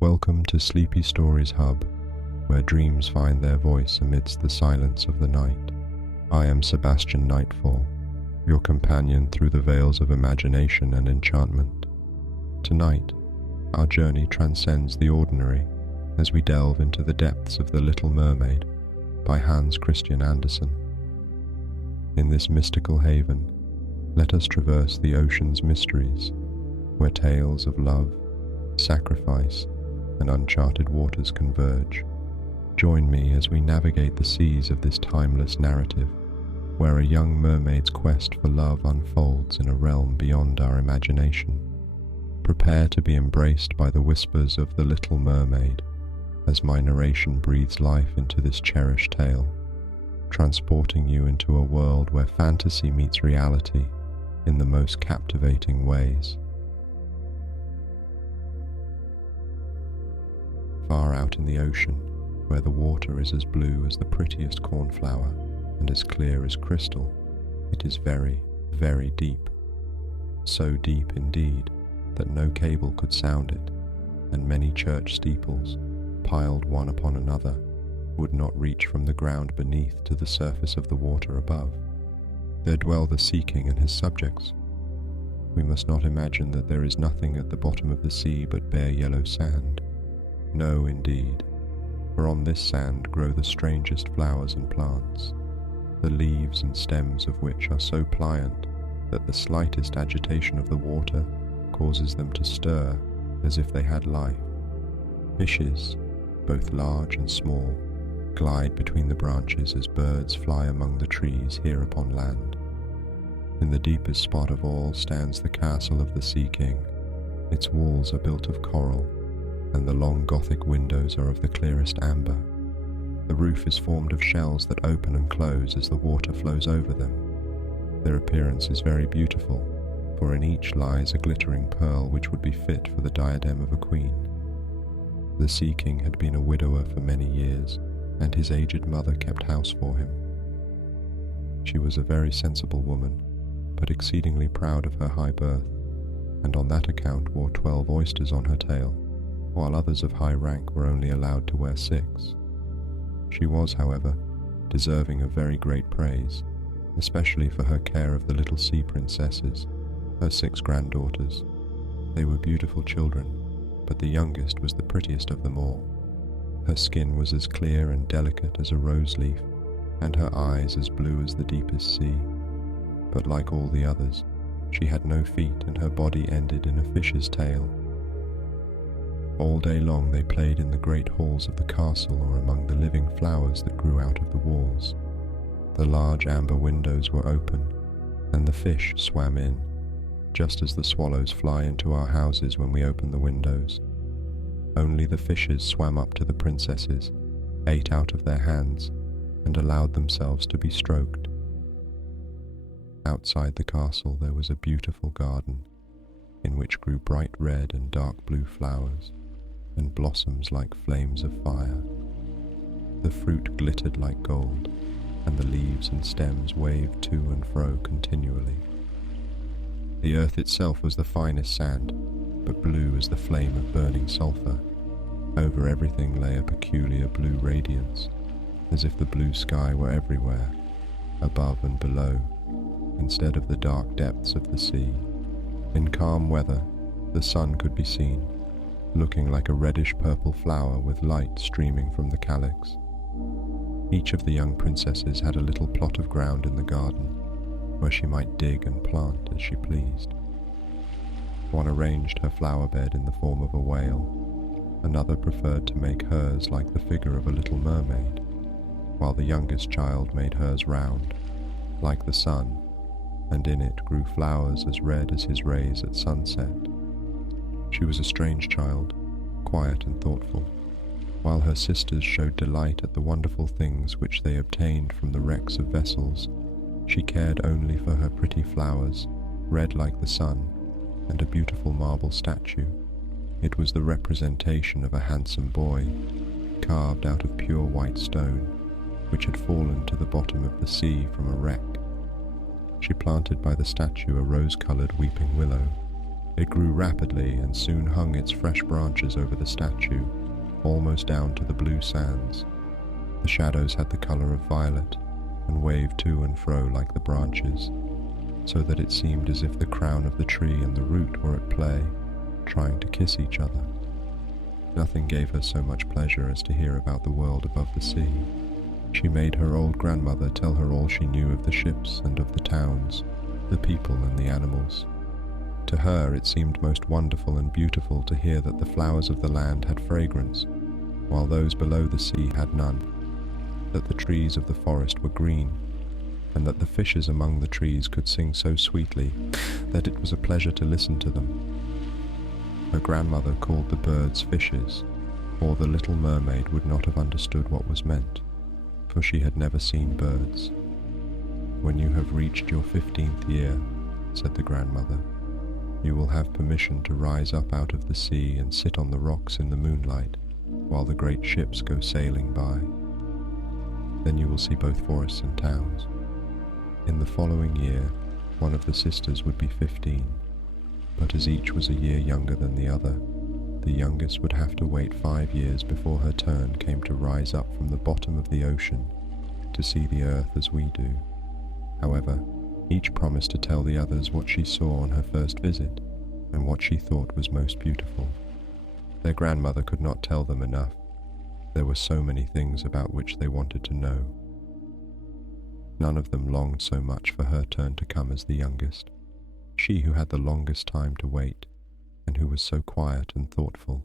Welcome to Sleepy Stories Hub, where dreams find their voice amidst the silence of the night. I am Sebastian Nightfall, your companion through the veils of imagination and enchantment. Tonight, our journey transcends the ordinary as we delve into the depths of the Little Mermaid by Hans Christian Andersen. In this mystical haven, let us traverse the ocean's mysteries, where tales of love, sacrifice, and uncharted waters converge. Join me as we navigate the seas of this timeless narrative, where a young mermaid's quest for love unfolds in a realm beyond our imagination. Prepare to be embraced by the whispers of the Little Mermaid, as my narration breathes life into this cherished tale, transporting you into a world where fantasy meets reality in the most captivating ways. Far out in the ocean, where the water is as blue as the prettiest cornflower and as clear as crystal, it is very, very deep. So deep indeed that no cable could sound it, and many church steeples, piled one upon another, would not reach from the ground beneath to the surface of the water above. There dwell the Sea King and his subjects. We must not imagine that there is nothing at the bottom of the sea but bare yellow sand. No, indeed, for on this sand grow the strangest flowers and plants, the leaves and stems of which are so pliant that the slightest agitation of the water causes them to stir as if they had life. Fishes, both large and small, glide between the branches as birds fly among the trees here upon land. In the deepest spot of all stands the castle of the Sea King. Its walls are built of coral, and the long Gothic windows are of the clearest amber. The roof is formed of shells that open and close as the water flows over them. Their appearance is very beautiful, for in each lies a glittering pearl which would be fit for the diadem of a queen. The Sea King had been a widower for many years, and his aged mother kept house for him. She was a very sensible woman, but exceedingly proud of her high birth, and on that account wore 12 oysters on her tail, while others of high rank were only allowed to wear 6. She was, however, deserving of very great praise, especially for her care of the little sea princesses, her 6 granddaughters. They were beautiful children, but the youngest was the prettiest of them all. Her skin was as clear and delicate as a rose leaf, and her eyes as blue as the deepest sea. But like all the others, she had no feet, and her body ended in a fish's tail. All day long they played in the great halls of the castle or among the living flowers that grew out of the walls. The large amber windows were open, and the fish swam in, just as the swallows fly into our houses when we open the windows. Only the fishes swam up to the princesses, ate out of their hands, and allowed themselves to be stroked. Outside the castle there was a beautiful garden, in which grew bright red and dark blue flowers, and blossoms like flames of fire. The fruit glittered like gold, and the leaves and stems waved to and fro continually. The earth itself was the finest sand, but blue as the flame of burning sulphur. Over everything lay a peculiar blue radiance, as if the blue sky were everywhere, above and below, instead of the dark depths of the sea. In calm weather, the sun could be seen, looking like a reddish-purple flower with light streaming from the calyx. Each of the young princesses had a little plot of ground in the garden, where she might dig and plant as she pleased. One arranged her flower bed in the form of a whale, another preferred to make hers like the figure of a little mermaid, while the youngest child made hers round, like the sun, and in it grew flowers as red as his rays at sunset. She was a strange child, quiet and thoughtful, while her sisters showed delight at the wonderful things which they obtained from the wrecks of vessels. She cared only for her pretty flowers, red like the sun, and a beautiful marble statue. It was the representation of a handsome boy, carved out of pure white stone, which had fallen to the bottom of the sea from a wreck. She planted by the statue a rose-coloured weeping willow, It grew rapidly and soon hung its fresh branches over the statue, almost down to the blue sands. The shadows had the color of violet and waved to and fro like the branches, so that it seemed as if the crown of the tree and the root were at play, trying to kiss each other. Nothing gave her so much pleasure as to hear about the world above the sea. She made her old grandmother tell her all she knew of the ships and of the towns, the people and the animals. To her it seemed most wonderful and beautiful to hear that the flowers of the land had fragrance, while those below the sea had none, that the trees of the forest were green, and that the fishes among the trees could sing so sweetly that it was a pleasure to listen to them. Her grandmother called the birds fishes, or the Little Mermaid would not have understood what was meant, for she had never seen birds. "When you have reached your 15th year," said the grandmother, "you will have permission to rise up out of the sea and sit on the rocks in the moonlight while the great ships go sailing by. Then you will see both forests and towns." In the following year, one of the sisters would be 15, but as each was a year younger than the other, the youngest would have to wait 5 years before her turn came to rise up from the bottom of the ocean to see the earth as we do. However, each promised to tell the others what she saw on her first visit and what she thought was most beautiful. Their grandmother could not tell them enough. There were so many things about which they wanted to know. None of them longed so much for her turn to come as the youngest, she who had the longest time to wait and who was so quiet and thoughtful.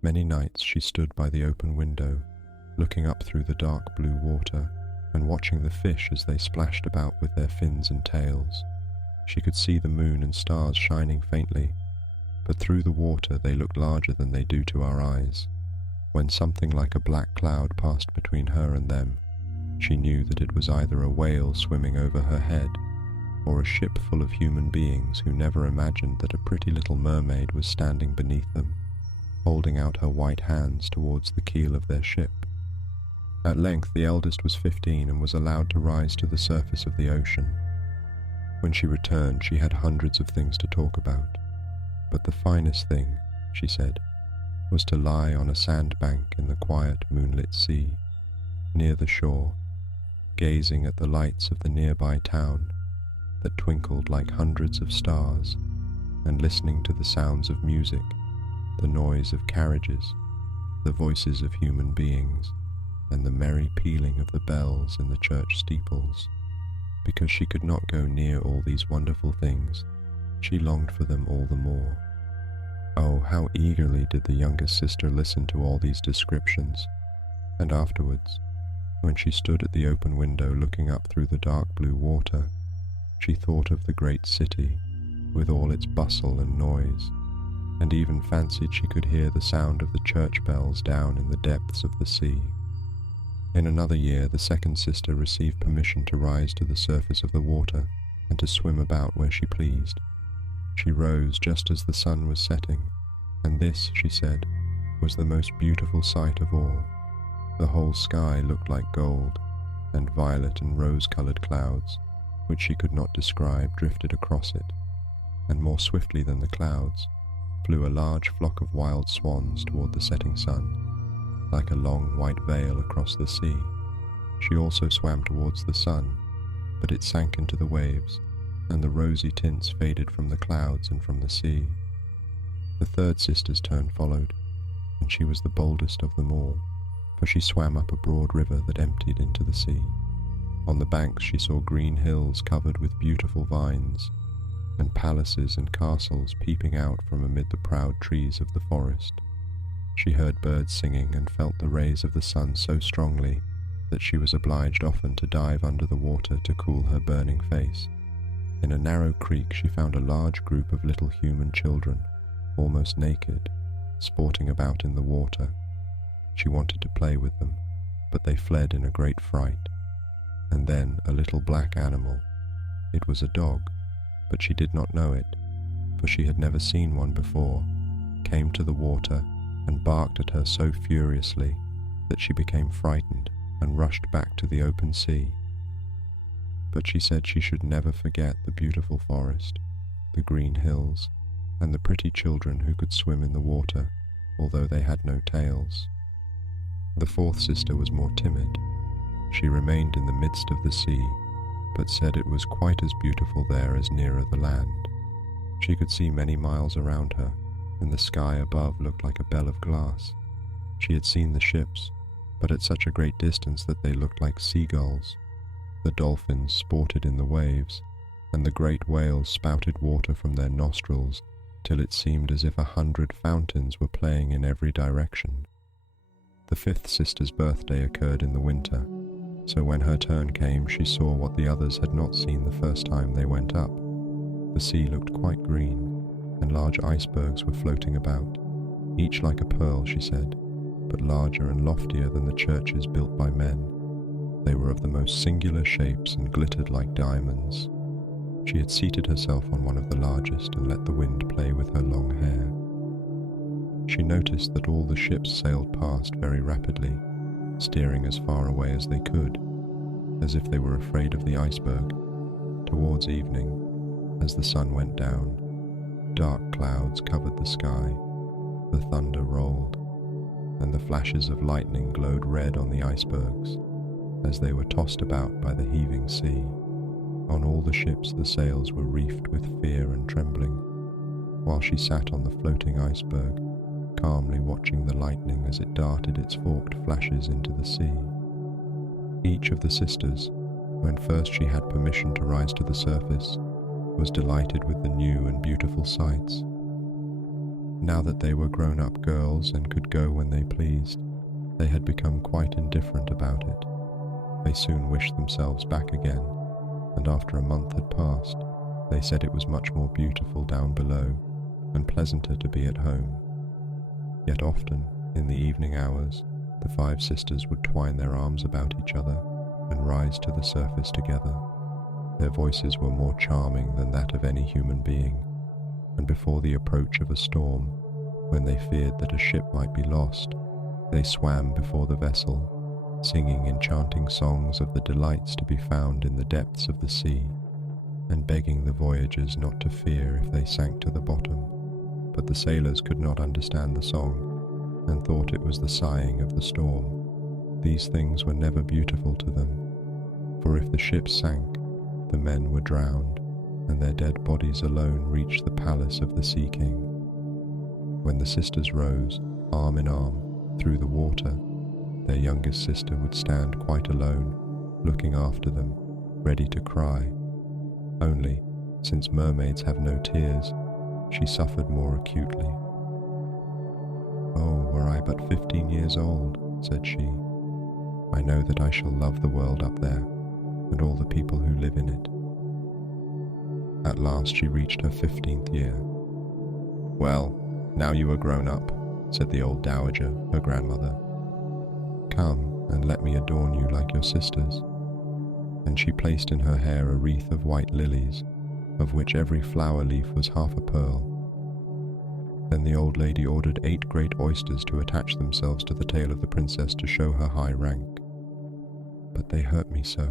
Many nights she stood by the open window, looking up through the dark blue water and watching the fish as they splashed about with their fins and tails. She could see the moon and stars shining faintly, but through the water they looked larger than they do to our eyes. When something like a black cloud passed between her and them, she knew that it was either a whale swimming over her head or a ship full of human beings who never imagined that a pretty little mermaid was standing beneath them, holding out her white hands towards the keel of their ship. At length the eldest was 15 and was allowed to rise to the surface of the ocean. When she returned, she had hundreds of things to talk about, but the finest thing, she said, was to lie on a sandbank in the quiet moonlit sea, near the shore, gazing at the lights of the nearby town that twinkled like hundreds of stars, and listening to the sounds of music, the noise of carriages, the voices of human beings, and the merry pealing of the bells in the church steeples. Because she could not go near all these wonderful things, she longed for them all the more. Oh, how eagerly did the youngest sister listen to all these descriptions, and afterwards, when she stood at the open window looking up through the dark blue water, she thought of the great city, with all its bustle and noise, and even fancied she could hear the sound of the church bells down in the depths of the sea. In another year, the second sister received permission to rise to the surface of the water and to swim about where she pleased. She rose just as the sun was setting, and this, she said, was the most beautiful sight of all. The whole sky looked like gold, and violet and rose-colored clouds, which she could not describe, drifted across it, and more swiftly than the clouds, flew a large flock of wild swans toward the setting sun, like a long white veil across the sea. She also swam towards the sun, but it sank into the waves, and the rosy tints faded from the clouds and from the sea. The third sister's turn followed, and she was the boldest of them all, for she swam up a broad river that emptied into the sea. On the banks she saw green hills covered with beautiful vines, and palaces and castles peeping out from amid the proud trees of the forest. She heard birds singing and felt the rays of the sun so strongly that she was obliged often to dive under the water to cool her burning face. In a narrow creek she found a large group of little human children, almost naked, sporting about in the water. She wanted to play with them, but they fled in a great fright. And then a little black animal, it was a dog, but she did not know it, for she had never seen one before, came to the water and barked at her so furiously that she became frightened and rushed back to the open sea. But she said she should never forget the beautiful forest, the green hills, and the pretty children who could swim in the water, although they had no tails. The fourth sister was more timid. She remained in the midst of the sea, but said it was quite as beautiful there as nearer the land. She could see many miles around her, and the sky above looked like a bell of glass. She had seen the ships, but at such a great distance that they looked like seagulls. The dolphins sported in the waves, and the great whales spouted water from their nostrils till it seemed as if 100 fountains were playing in every direction. The fifth sister's birthday occurred in the winter, so when her turn came she saw what the others had not seen the first time they went up. The sea looked quite green, and large icebergs were floating about, each like a pearl, she said, but larger and loftier than the churches built by men. They were of the most singular shapes and glittered like diamonds. She had seated herself on one of the largest and let the wind play with her long hair. She noticed that all the ships sailed past very rapidly, steering as far away as they could, as if they were afraid of the iceberg. Towards evening, as the sun went down, dark clouds covered the sky, the thunder rolled, and the flashes of lightning glowed red on the icebergs as they were tossed about by the heaving sea. On all the ships the sails were reefed with fear and trembling, while she sat on the floating iceberg, calmly watching the lightning as it darted its forked flashes into the sea. Each of the sisters, when first she had permission to rise to the surface, was delighted with the new and beautiful sights. Now that they were grown-up girls and could go when they pleased, they had become quite indifferent about it. They soon wished themselves back again, and after a month had passed, they said it was much more beautiful down below and pleasanter to be at home. Yet often, in the evening hours, the 5 sisters would twine their arms about each other and rise to the surface together. Their voices were more charming than that of any human being, and before the approach of a storm, when they feared that a ship might be lost, they swam before the vessel, singing enchanting songs of the delights to be found in the depths of the sea, and begging the voyagers not to fear if they sank to the bottom. But the sailors could not understand the song, and thought it was the sighing of the storm. These things were never beautiful to them, for if the ship sank, the men were drowned, and their dead bodies alone reached the palace of the Sea King. When the sisters rose, arm in arm, through the water, their youngest sister would stand quite alone, looking after them, ready to cry. Only, since mermaids have no tears, she suffered more acutely. "Oh, were I but 15 years old," said she, "I know that I shall love the world up there, and all the people who live in it." At last she reached her 15th year. "Well, now you are grown up," said the old dowager, her grandmother. "Come and let me adorn you like your sisters." And she placed in her hair a wreath of white lilies, of which every flower leaf was half a pearl. Then the old lady ordered 8 great oysters to attach themselves to the tail of the princess to show her high rank. "But they hurt me so,"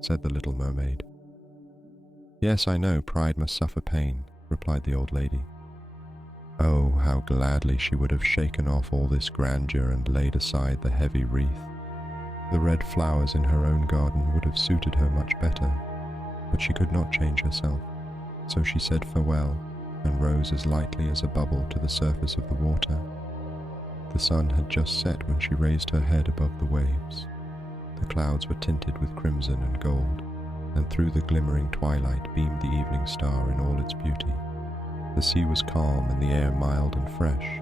said the little mermaid. "Yes, I know, pride must suffer pain," replied the old lady. Oh, how gladly she would have shaken off all this grandeur and laid aside the heavy wreath. The red flowers in her own garden would have suited her much better, but she could not change herself, so she said farewell and rose as lightly as a bubble to the surface of the water. The sun had just set when she raised her head above the waves. The clouds were tinted with crimson and gold, and through the glimmering twilight beamed the evening star in all its beauty. The sea was calm and the air mild and fresh.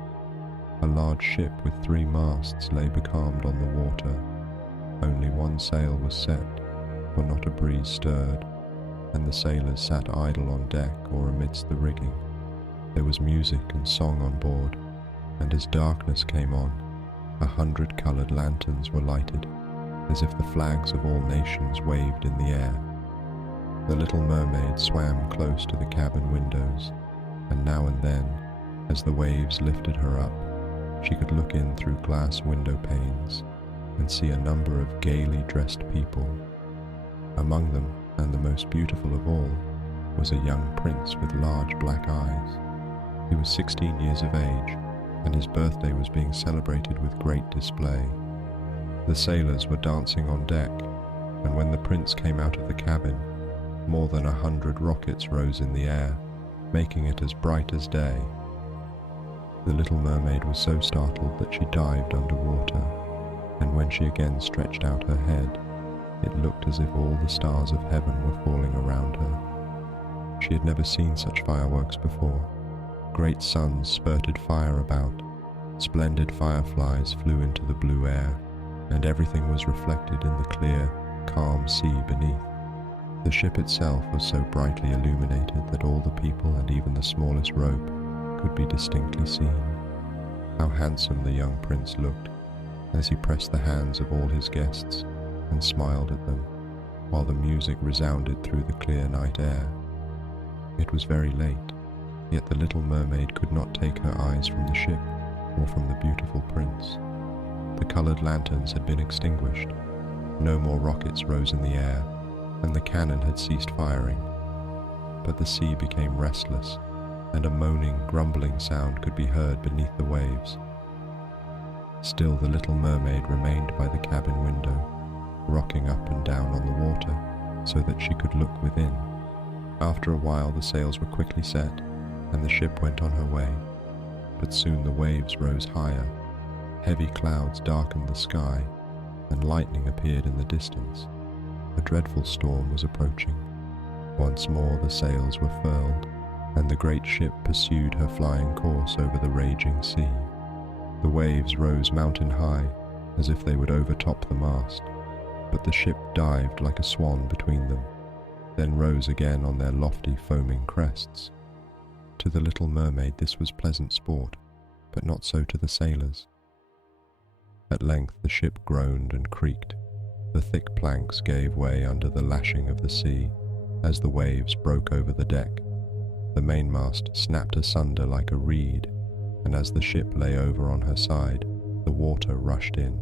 A large ship with 3 masts lay becalmed on the water. Only one sail was set, for not a breeze stirred, and the sailors sat idle on deck or amidst the rigging. There was music and song on board, and as darkness came on, 100-coloured lanterns were lighted, as if the flags of all nations waved in the air. The little mermaid swam close to the cabin windows, and now and then, as the waves lifted her up, she could look in through glass window panes and see a number of gaily dressed people. Among them, and the most beautiful of all, was a young prince with large black eyes. He was 16 years of age, and his birthday was being celebrated with great display. The sailors were dancing on deck, and when the prince came out of the cabin, more than 100 rockets rose in the air, making it as bright as day. The little mermaid was so startled that she dived underwater, and when she again stretched out her head, it looked as if all the stars of heaven were falling around her. She had never seen such fireworks before. Great suns spurted fire about, splendid fireflies flew into the blue air, and everything was reflected in the clear, calm sea beneath. The ship itself was so brightly illuminated that all the people and even the smallest rope could be distinctly seen. How handsome the young prince looked as he pressed the hands of all his guests and smiled at them, while the music resounded through the clear night air. It was very late, yet the little mermaid could not take her eyes from the ship or from the beautiful prince. The colored lanterns had been extinguished, no more rockets rose in the air, and the cannon had ceased firing. But the sea became restless, and a moaning, grumbling sound could be heard beneath the waves. Still the little mermaid remained by the cabin window, rocking up and down on the water so that she could look within. After a while the sails were quickly set, and the ship went on her way. But soon the waves rose higher, heavy clouds darkened the sky, and lightning appeared in the distance. A dreadful storm was approaching. Once more the sails were furled, and the great ship pursued her flying course over the raging sea. The waves rose mountain high, as if they would overtop the mast, but the ship dived like a swan between them, then rose again on their lofty foaming crests. To the little mermaid this was pleasant sport, but not so to the sailors. At length the ship groaned and creaked. The thick planks gave way under the lashing of the sea as the waves broke over the deck. The mainmast snapped asunder like a reed, and as the ship lay over on her side, the water rushed in.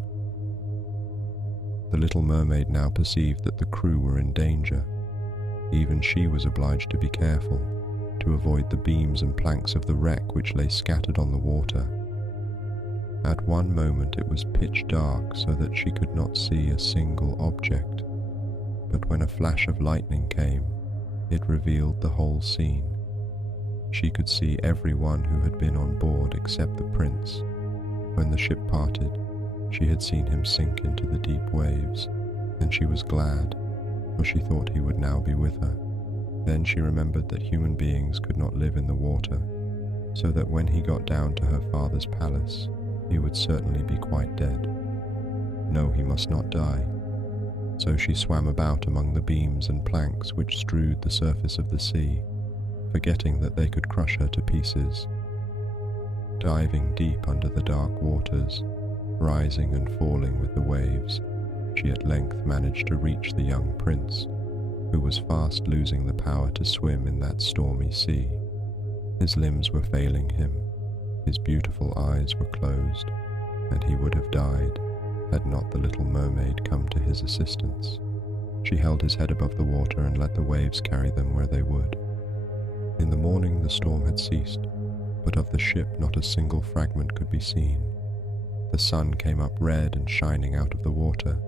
The little mermaid now perceived that the crew were in danger. Even she was obliged to be careful, to avoid the beams and planks of the wreck which lay scattered on the water. At one moment it was pitch dark so that she could not see a single object, but when a flash of lightning came, it revealed the whole scene. She could see everyone who had been on board except the prince. When the ship parted, she had seen him sink into the deep waves, and she was glad, for she thought he would now be with her. Then she remembered that human beings could not live in the water, so that when he got down to her father's palace, he would certainly be quite dead. No, he must not die. So she swam about among the beams and planks which strewed the surface of the sea, forgetting that they could crush her to pieces. Diving deep under the dark waters, rising and falling with the waves, she at length managed to reach the young prince, who was fast losing the power to swim in that stormy sea. His limbs were failing him, his beautiful eyes were closed, and he would have died had not the little mermaid come to his assistance. She held his head above the water and let the waves carry them where they would. In the morning the storm had ceased, but of the ship not a single fragment could be seen. The sun came up red and shining out of the water,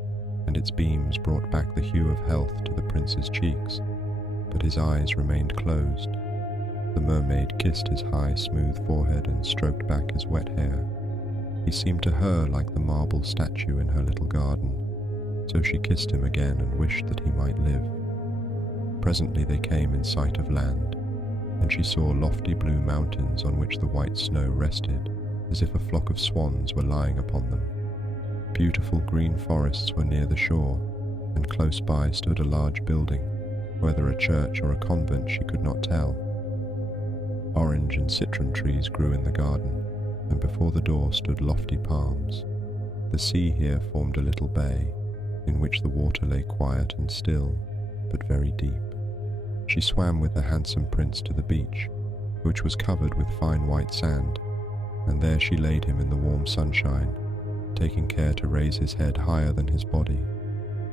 and its beams brought back the hue of health to the prince's cheeks, but his eyes remained closed. The mermaid kissed his high, smooth forehead and stroked back his wet hair. He seemed to her like the marble statue in her little garden, so she kissed him again and wished that he might live. Presently they came in sight of land, and she saw lofty blue mountains on which the white snow rested, as if a flock of swans were lying upon them. Beautiful green forests were near the shore, and close by stood a large building, whether a church or a convent she could not tell. Orange and citron trees grew in the garden, and before the door stood lofty palms. The sea here formed a little bay, in which the water lay quiet and still, but very deep. She swam with the handsome prince to the beach, which was covered with fine white sand, and there she laid him in the warm sunshine, taking care to raise his head higher than his body.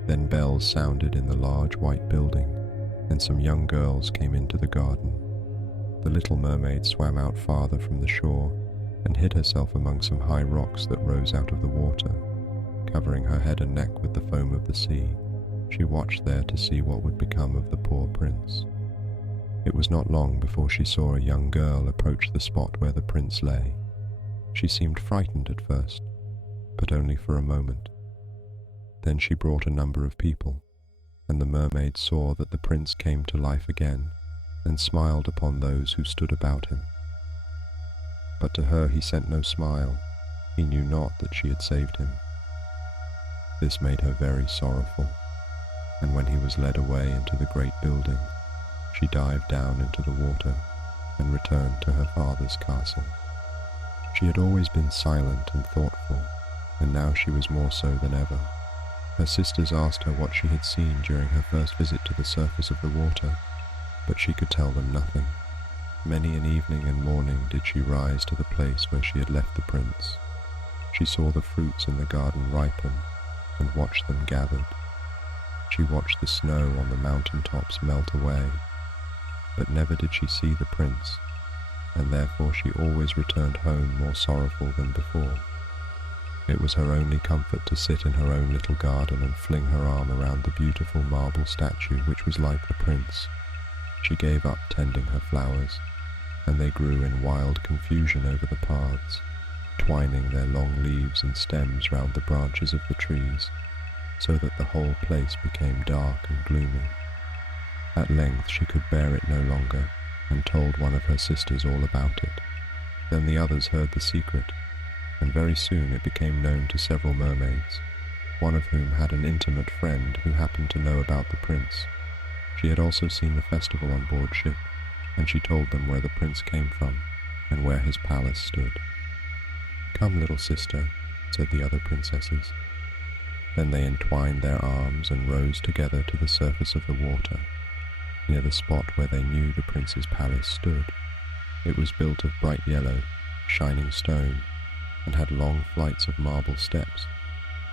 Then bells sounded in the large white building, and some young girls came into the garden. The little mermaid swam out farther from the shore and hid herself among some high rocks that rose out of the water. Covering her head and neck with the foam of the sea, she watched there to see what would become of the poor prince. It was not long before she saw a young girl approach the spot where the prince lay. She seemed frightened at first, but only for a moment. Then she brought a number of people, and the mermaid saw that the prince came to life again and smiled upon those who stood about him. But to her he sent no smile. He knew not that she had saved him. This made her very sorrowful, and when he was led away into the great building, she dived down into the water and returned to her father's castle. She had always been silent and thoughtful, and now she was more so than ever. Her sisters asked her what she had seen during her first visit to the surface of the water, but she could tell them nothing. Many an evening and morning did she rise to the place where she had left the prince. She saw the fruits in the garden ripen and watched them gathered. She watched the snow on the mountain tops melt away, but never did she see the prince, and therefore she always returned home more sorrowful than before. It was her only comfort to sit in her own little garden and fling her arm around the beautiful marble statue which was like the prince. She gave up tending her flowers, and they grew in wild confusion over the paths, twining their long leaves and stems round the branches of the trees, so that the whole place became dark and gloomy. At length she could bear it no longer, and told one of her sisters all about it. Then the others heard the secret, and very soon it became known to several mermaids, one of whom had an intimate friend who happened to know about the prince. She had also seen the festival on board ship, and she told them where the prince came from, and where his palace stood. "Come, little sister," said the other princesses. Then they entwined their arms and rose together to the surface of the water, near the spot where they knew the prince's palace stood. It was built of bright yellow, shining stone, and had long flights of marble steps,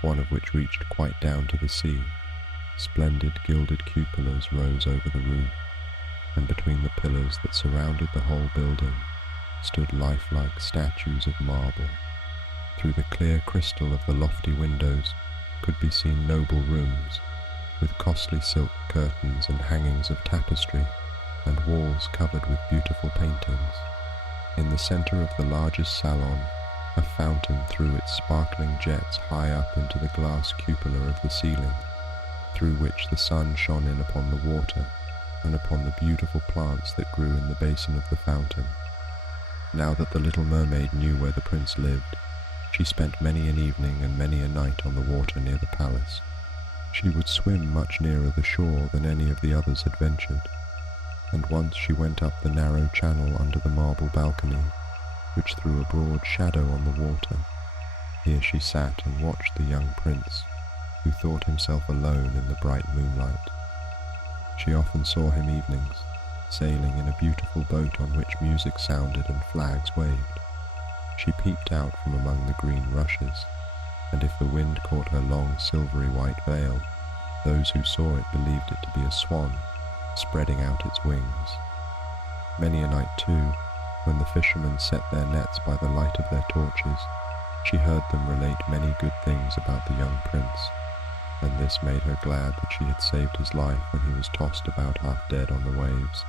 one of which reached quite down to the sea. Splendid gilded cupolas rose over the roof, and between the pillars that surrounded the whole building stood lifelike statues of marble. Through the clear crystal of the lofty windows could be seen noble rooms, with costly silk curtains and hangings of tapestry, and walls covered with beautiful paintings. In the center of the largest salon, a fountain threw its sparkling jets high up into the glass cupola of the ceiling, through which the sun shone in upon the water and upon the beautiful plants that grew in the basin of the fountain. Now that the little mermaid knew where the prince lived, she spent many an evening and many a night on the water near the palace. She would swim much nearer the shore than any of the others had ventured, and once she went up the narrow channel under the marble balcony, which threw a broad shadow on the water. Here she sat and watched the young prince, who thought himself alone in the bright moonlight. She often saw him evenings, sailing in a beautiful boat on which music sounded and flags waved. She peeped out from among the green rushes, and if the wind caught her long silvery white veil, those who saw it believed it to be a swan, spreading out its wings. Many a night, too, when the fishermen set their nets by the light of their torches, she heard them relate many good things about the young prince, and this made her glad that she had saved his life when he was tossed about half dead on the waves.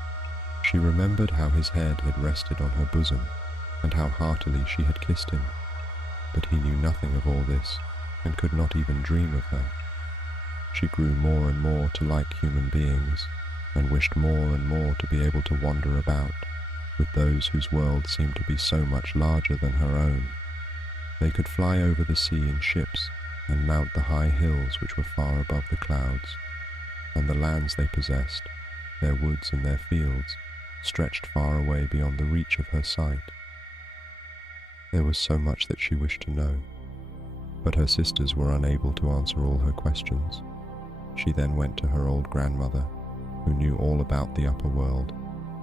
She remembered how his head had rested on her bosom, and how heartily she had kissed him, but he knew nothing of all this, and could not even dream of her. She grew more and more to like human beings, and wished more and more to be able to wander about with those whose world seemed to be so much larger than her own. They could fly over the sea in ships, and mount the high hills which were far above the clouds, and the lands they possessed, their woods and their fields, stretched far away beyond the reach of her sight. There was so much that she wished to know, but her sisters were unable to answer all her questions. She then went to her old grandmother, who knew all about the upper world,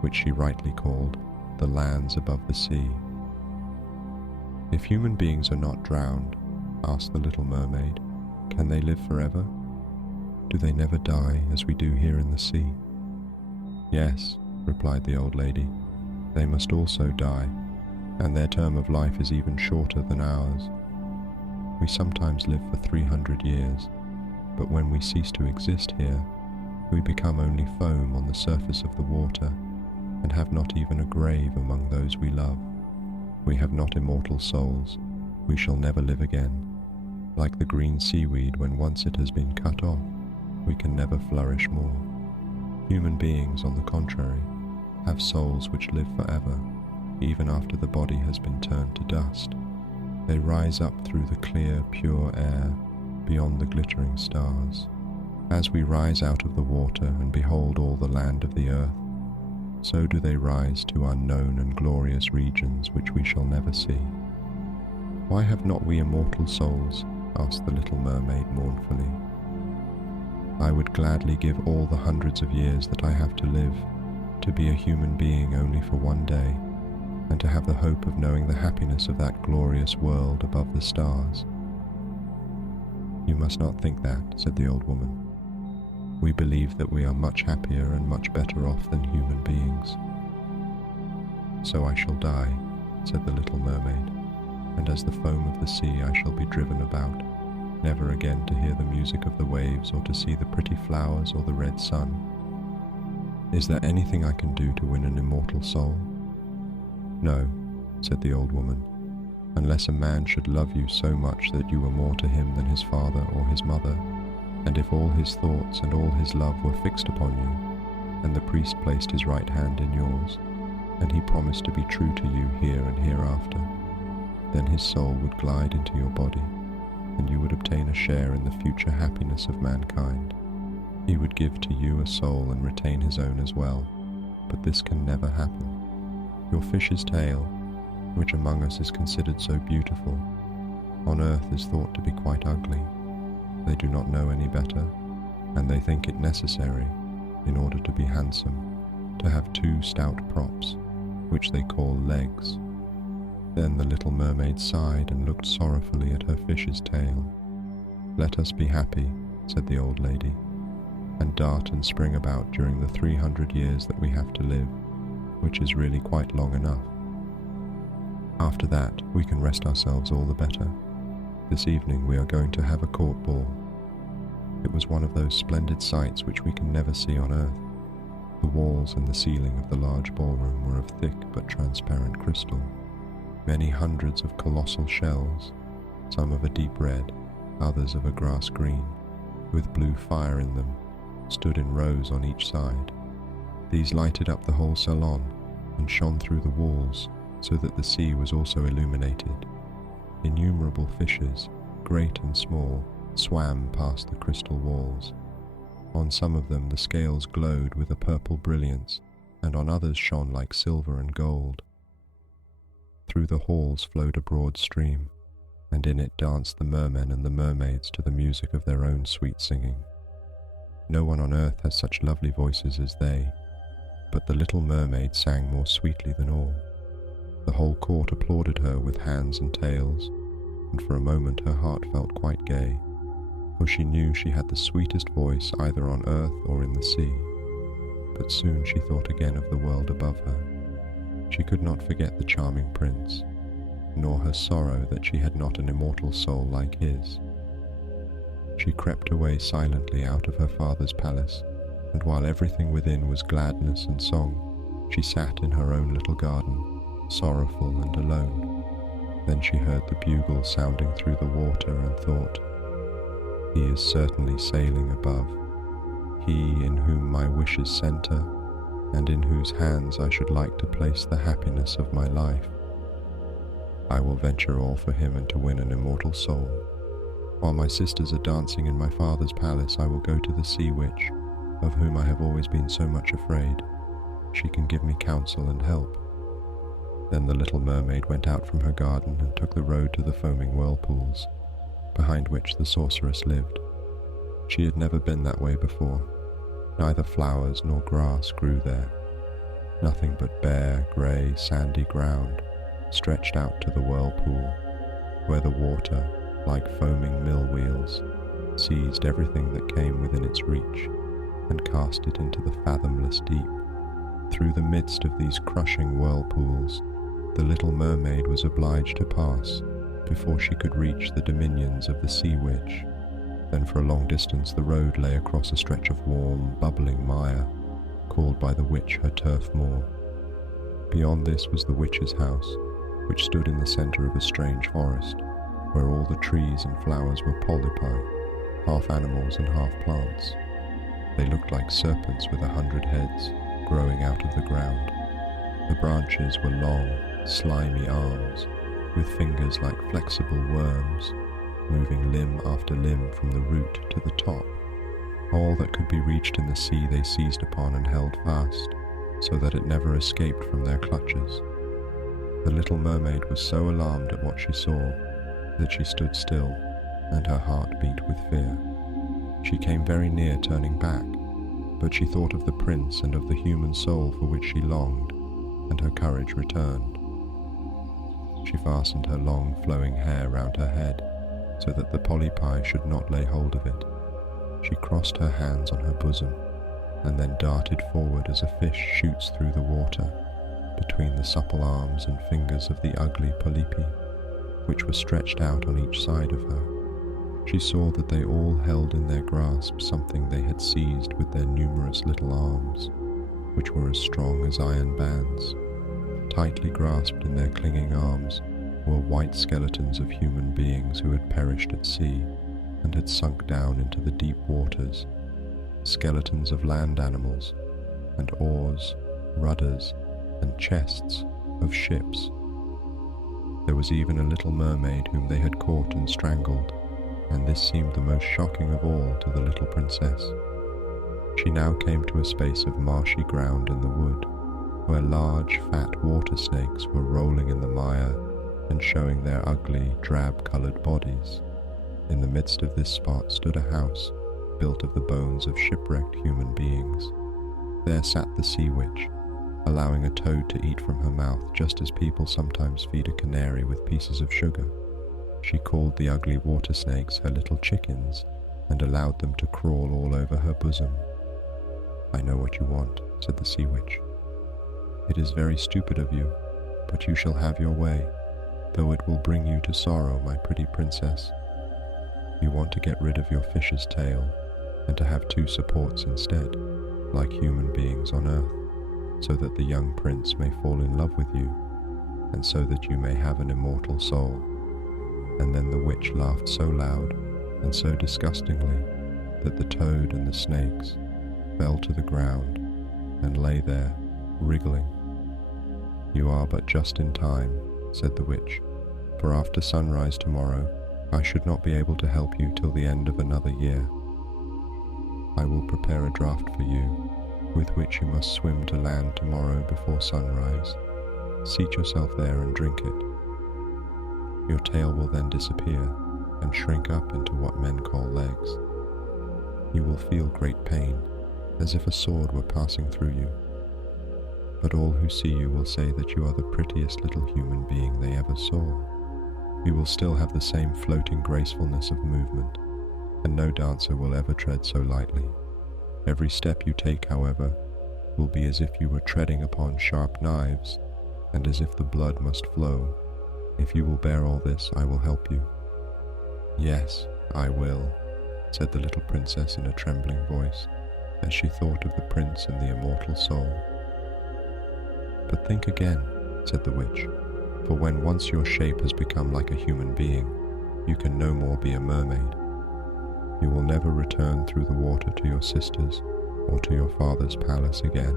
which she rightly called the lands above the sea. "If human beings are not drowned," asked the little mermaid, "can they live forever? Do they never die as we do here in the sea?" Yes, replied the old lady, they must also die, and their term of life is even shorter than ours. We sometimes live for 300 years, but when we cease to exist here, we become only foam on the surface of the water, and have not even a grave among those we love. We have not immortal souls, we shall never live again. Like the green seaweed, when once it has been cut off, we can never flourish more. Human beings, on the contrary, have souls which live forever, even after the body has been turned to dust. They rise up through the clear, pure air, beyond the glittering stars. As we rise out of the water and behold all the land of the earth, so do they rise to unknown and glorious regions which we shall never see. Why have not we immortal souls? Asked the little mermaid mournfully. I would gladly give all the hundreds of years that I have to live to be a human being only for one day, and to have the hope of knowing the happiness of that glorious world above the stars. You must not think that, said the old woman. We believe that we are much happier and much better off than human beings. So I shall die, said the little mermaid, and as the foam of the sea I shall be driven about, never again to hear the music of the waves or to see the pretty flowers or the red sun. Is there anything I can do to win an immortal soul? No, said the old woman, unless a man should love you so much that you were more to him than his father or his mother, and if all his thoughts and all his love were fixed upon you, and the priest placed his right hand in yours, and he promised to be true to you here and hereafter, then his soul would glide into your body, and you would obtain a share in the future happiness of mankind. He would give to you a soul and retain his own as well, but this can never happen. Your fish's tail, which among us is considered so beautiful, on earth is thought to be quite ugly. They do not know any better, and they think it necessary, in order to be handsome, to have two stout props, which they call legs. Then the little mermaid sighed and looked sorrowfully at her fish's tail. Let us be happy, said the old lady, and dart and spring about during the 300 years that we have to live, which is really quite long enough. After that, we can rest ourselves all the better. This evening we are going to have a court ball. It was one of those splendid sights which we can never see on earth. The walls and the ceiling of the large ballroom were of thick but transparent crystal. Many hundreds of colossal shells, some of a deep red, others of a grass green, with blue fire in them, stood in rows on each side. These lighted up the whole salon and shone through the walls, so that the sea was also illuminated. Innumerable fishes, great and small, swam past the crystal walls. On some of them the scales glowed with a purple brilliance, and on others shone like silver and gold. Through the halls flowed a broad stream, and in it danced the mermen and the mermaids to the music of their own sweet singing. No one on earth has such lovely voices as they, but the little mermaid sang more sweetly than all. The whole court applauded her with hands and tails, and for a moment her heart felt quite gay, for she knew she had the sweetest voice either on earth or in the sea. But soon she thought again of the world above her. She could not forget the charming prince, nor her sorrow that she had not an immortal soul like his. She crept away silently out of her father's palace, and while everything within was gladness and song, she sat in her own little garden, sorrowful and alone. Then she heard the bugle sounding through the water and thought, "He is certainly sailing above, he in whom my wishes center, and in whose hands I should like to place the happiness of my life. I will venture all for him and to win an immortal soul. While my sisters are dancing in my father's palace, I will go to the sea witch, of whom I have always been so much afraid. She can give me counsel and help." Then the little mermaid went out from her garden and took the road to the foaming whirlpools, behind which the sorceress lived. She had never been that way before. Neither flowers nor grass grew there. Nothing but bare, grey, sandy ground stretched out to the whirlpool, where the water, like foaming mill wheels, seized everything that came within its reach and cast it into the fathomless deep. Through the midst of these crushing whirlpools, the Little Mermaid was obliged to pass before she could reach the dominions of the Sea Witch. Then for a long distance the road lay across a stretch of warm, bubbling mire, called by the witch her turf moor. Beyond this was the witch's house, which stood in the centre of a strange forest, where all the trees and flowers were polypi, half animals and half plants. They looked like serpents with 100 heads, growing out of the ground. The branches were long, slimy arms, with fingers like flexible worms, moving limb after limb from the root to the top. All that could be reached in the sea they seized upon and held fast, so that it never escaped from their clutches. The Little Mermaid was so alarmed at what she saw that she stood still, and her heart beat with fear. She came very near turning back, but she thought of the prince and of the human soul for which she longed, and her courage returned. She fastened her long flowing hair round her head, so that the polypi should not lay hold of it. She crossed her hands on her bosom, and then darted forward as a fish shoots through the water, between the supple arms and fingers of the ugly polypi, which were stretched out on each side of her. She saw that they all held in their grasp something they had seized with their numerous little arms, which were as strong as iron bands. Tightly grasped in their clinging arms were white skeletons of human beings who had perished at sea and had sunk down into the deep waters, skeletons of land animals, and oars, rudders, and chests of ships. There was even a little mermaid whom they had caught and strangled, and this seemed the most shocking of all to the little princess. She now came to a space of marshy ground in the wood, where large, fat water snakes were rolling in the mire and showing their ugly, drab-coloured bodies. In the midst of this spot stood a house built of the bones of shipwrecked human beings. There sat the Sea Witch, allowing a toad to eat from her mouth just as people sometimes feed a canary with pieces of sugar. She called the ugly water snakes her little chickens and allowed them to crawl all over her bosom. "I know what you want," said the Sea Witch. "It is very stupid of you, but you shall have your way, though it will bring you to sorrow, my pretty princess. You want to get rid of your fish's tail, and to have 2 supports instead, like human beings on earth, so that the young prince may fall in love with you, and so that you may have an immortal soul." And then the witch laughed so loud and so disgustingly that the toad and the snakes fell to the ground and lay there, wriggling. "You are but just in time," said the witch, "for after sunrise tomorrow I should not be able to help you till the end of another year. I will prepare a draught for you, with which you must swim to land tomorrow before sunrise. Seat yourself there and drink it. Your tail will then disappear and shrink up into what men call legs. You will feel great pain, as if a sword were passing through you. But all who see you will say that you are the prettiest little human being they ever saw. You will still have the same floating gracefulness of movement, and no dancer will ever tread so lightly. Every step you take, however, will be as if you were treading upon sharp knives, and as if the blood must flow. If you will bear all this, I will help you." "Yes, I will," said the little princess in a trembling voice, as she thought of the prince and the immortal soul. "But think again," said the witch, "for when once your shape has become like a human being, you can no more be a mermaid. You will never return through the water to your sisters or to your father's palace again,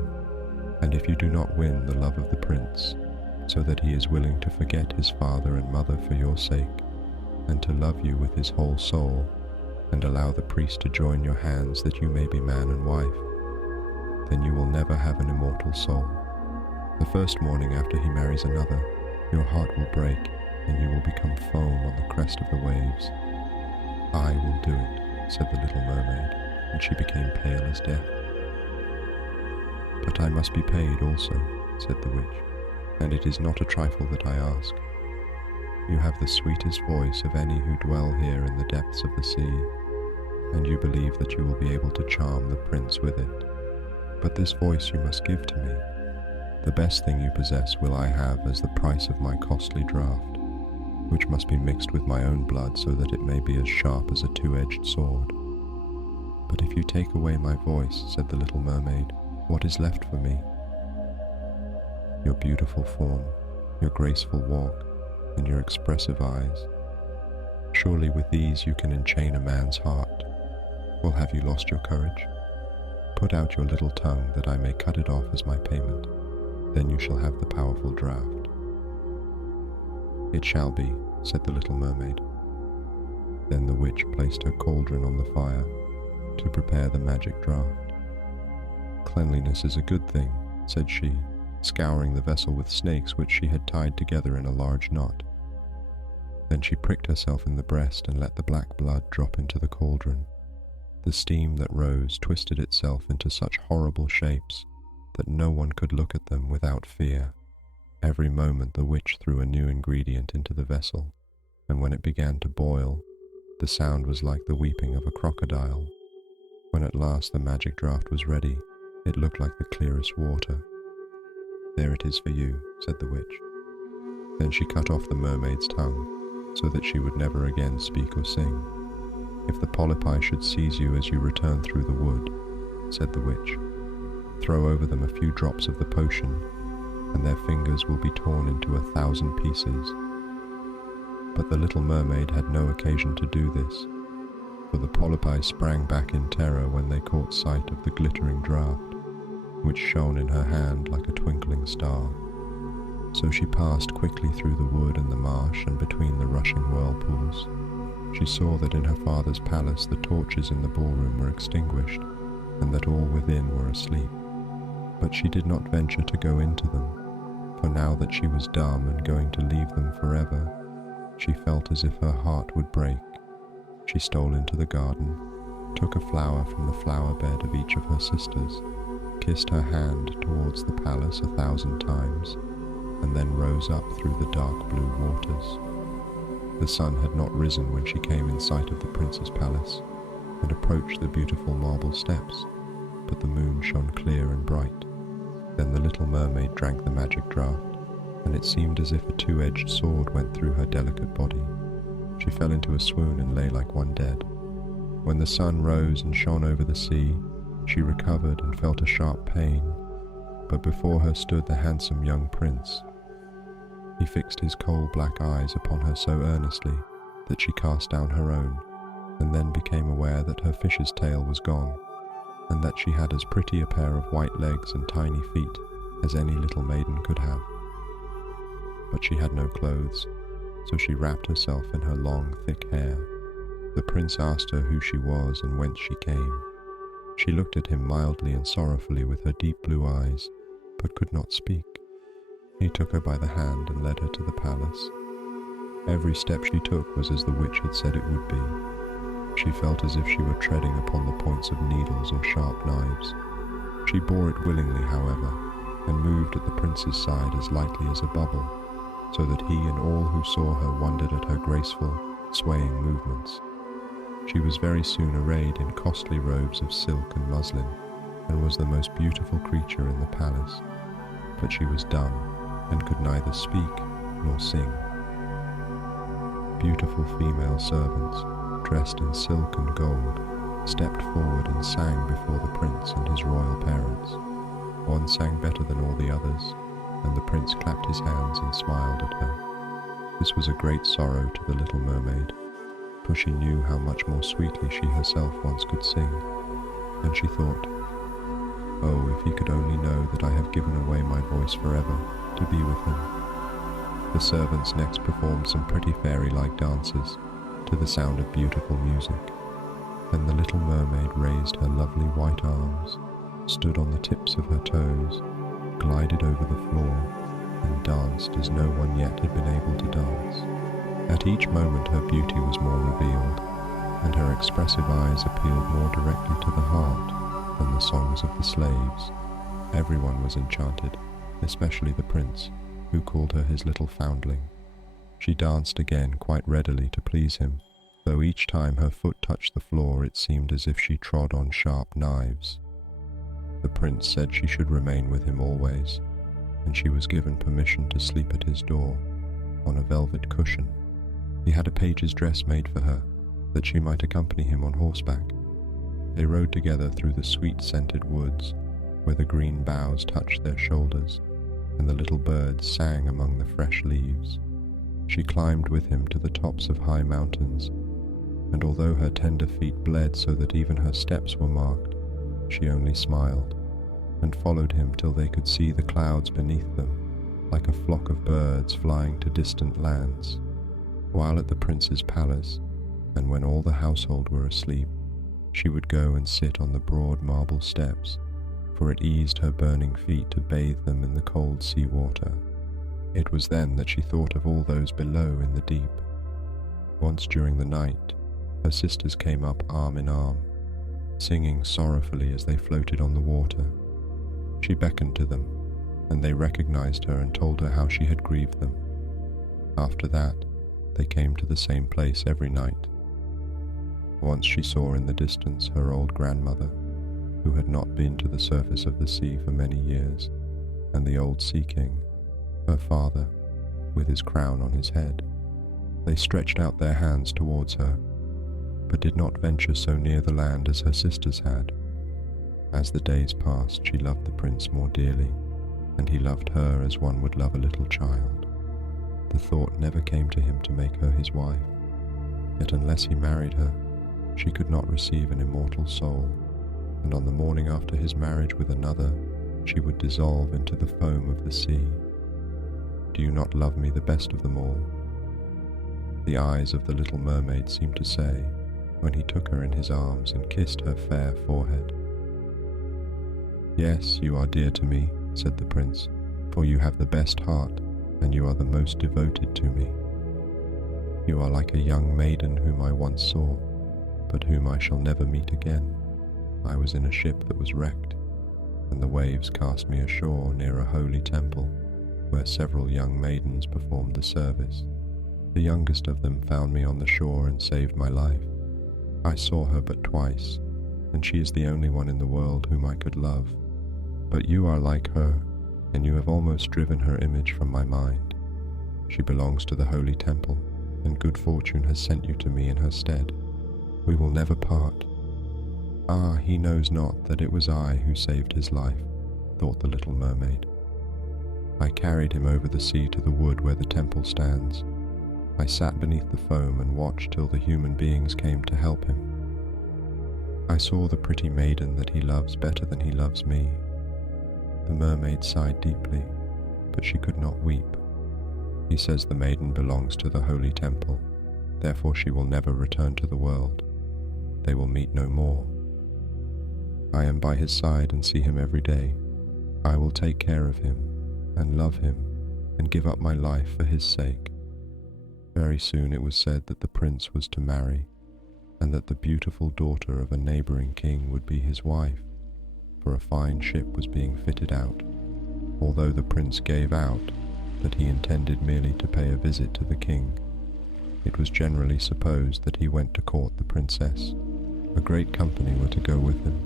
and if you do not win the love of the prince, so that he is willing to forget his father and mother for your sake, and to love you with his whole soul, and allow the priest to join your hands that you may be man and wife, then you will never have an immortal soul. The first morning after he marries another, your heart will break, and you will become foam on the crest of the waves. I will do it," said the little mermaid, and she became pale as death. "But I must be paid also," said the witch, "and it is not a trifle that I ask. You have the sweetest voice of any who dwell here in the depths of the sea, and you believe that you will be able to charm the prince with it. But this voice you must give to me, The best thing you possess will I have as the price of my costly draught, which must be mixed with my own blood so that it may be as sharp as a two-edged sword. But if you take away my voice, said the little mermaid, what is left for me? Your beautiful form, your graceful walk, and your expressive eyes. Surely with these you can enchain a man's heart. Or have you lost your courage? Put out your little tongue that I may cut it off as my payment. Then you shall have the powerful draught. It shall be, said the little mermaid. Then the witch placed her cauldron on the fire to prepare the magic draught. Cleanliness is a good thing, said she, scouring the vessel with snakes which she had tied together in a large knot. Then she pricked herself in the breast and let the black blood drop into the cauldron. The steam that rose twisted itself into such horrible shapes that no one could look at them without fear. Every moment the witch threw a new ingredient into the vessel, and when it began to boil, the sound was like the weeping of a crocodile. When at last the magic draught was ready, it looked like the clearest water. There it is for you, said the witch. Then she cut off the mermaid's tongue, so that she would never again speak or sing. If the polypi should seize you as you return through the wood, said the witch, throw over them a few drops of the potion, and their fingers will be torn into 1,000 pieces. But the little mermaid had no occasion to do this, for the polypi sprang back in terror when they caught sight of the glittering draught, which shone in her hand like a twinkling star. So she passed quickly through the wood and the marsh and between the rushing whirlpools. She saw that in her father's palace the torches in the ballroom were extinguished, and that all within were asleep. But she did not venture to go into them, for now that she was dumb and going to leave them forever, she felt as if her heart would break. She stole into the garden, took a flower from the flower bed of each of her sisters, kissed her hand towards the palace 1,000 times, and then rose up through the dark blue waters. The sun had not risen when she came in sight of the prince's palace, and approached the beautiful marble steps, but the moon shone clear and bright. Then the little mermaid drank the magic draught, and it seemed as if a two-edged sword went through her delicate body. She fell into a swoon and lay like one dead. When the sun rose and shone over the sea, she recovered and felt a sharp pain, but before her stood the handsome young prince. He fixed his coal-black eyes upon her so earnestly that she cast down her own, and then became aware that her fish's tail was gone, and that she had as pretty a pair of white legs and tiny feet as any little maiden could have. But she had no clothes, so she wrapped herself in her long, thick hair. The prince asked her who she was and whence she came. She looked at him mildly and sorrowfully with her deep blue eyes, but could not speak. He took her by the hand and led her to the palace. Every step she took was as the witch had said it would be. She felt as if she were treading upon the points of needles or sharp knives. She bore it willingly, however, and moved at the prince's side as lightly as a bubble, so that he and all who saw her wondered at her graceful, swaying movements. She was very soon arrayed in costly robes of silk and muslin, and was the most beautiful creature in the palace. But she was dumb, and could neither speak nor sing. Beautiful female servants, dressed in silk and gold, stepped forward and sang before the prince and his royal parents. One sang better than all the others, and the prince clapped his hands and smiled at her. This was a great sorrow to the little mermaid, for she knew how much more sweetly she herself once could sing, and she thought, "Oh, if he could only know that I have given away my voice forever to be with him." The servants next performed some pretty fairy-like dances to the sound of beautiful music. Then the little mermaid raised her lovely white arms, stood on the tips of her toes, glided over the floor, and danced as no one yet had been able to dance. At each moment her beauty was more revealed, and her expressive eyes appealed more directly to the heart than the songs of the slaves. Everyone was enchanted, especially the prince, who called her his little foundling. She danced again quite readily to please him, though each time her foot touched the floor it seemed as if she trod on sharp knives. The prince said she should remain with him always, and she was given permission to sleep at his door, on a velvet cushion. He had a page's dress made for her, that she might accompany him on horseback. They rode together through the sweet-scented woods, where the green boughs touched their shoulders, and the little birds sang among the fresh leaves. She climbed with him to the tops of high mountains, and although her tender feet bled so that even her steps were marked, she only smiled, and followed him till they could see the clouds beneath them, like a flock of birds flying to distant lands. While at the prince's palace, and when all the household were asleep, she would go and sit on the broad marble steps, for it eased her burning feet to bathe them in the cold sea water. It was then that she thought of all those below in the deep. Once during the night, her sisters came up arm in arm, singing sorrowfully as they floated on the water. She beckoned to them, and they recognized her and told her how she had grieved them. After that, they came to the same place every night. Once she saw in the distance her old grandmother, who had not been to the surface of the sea for many years, and the old sea king, her father, with his crown on his head. They stretched out their hands towards her, but did not venture so near the land as her sisters had. As the days passed, she loved the prince more dearly, and he loved her as one would love a little child. The thought never came to him to make her his wife, yet unless he married her, she could not receive an immortal soul, and on the morning after his marriage with another, she would dissolve into the foam of the sea. Do you not love me the best of them all? The eyes of the little mermaid seemed to say, when he took her in his arms and kissed her fair forehead. Yes, you are dear to me, said the prince, for you have the best heart, and you are the most devoted to me. You are like a young maiden whom I once saw, but whom I shall never meet again. I was in a ship that was wrecked, and the waves cast me ashore near a holy temple, where several young maidens performed the service. The youngest of them found me on the shore and saved my life. I saw her but twice, and she is the only one in the world whom I could love. But you are like her, and you have almost driven her image from my mind. She belongs to the holy temple, and good fortune has sent you to me in her stead. We will never part. Ah, he knows not that it was I who saved his life, thought the little mermaid. I carried him over the sea to the wood where the temple stands. I sat beneath the foam and watched till the human beings came to help him. I saw the pretty maiden that he loves better than he loves me. The mermaid sighed deeply, but she could not weep. He says the maiden belongs to the holy temple, therefore she will never return to the world. They will meet no more. I am by his side and see him every day. I will take care of him, and love him, and give up my life for his sake. Very soon it was said that the prince was to marry, and that the beautiful daughter of a neighboring king would be his wife, for a fine ship was being fitted out, although the prince gave out that he intended merely to pay a visit to the king. It was generally supposed that he went to court the princess. A great company were to go with him.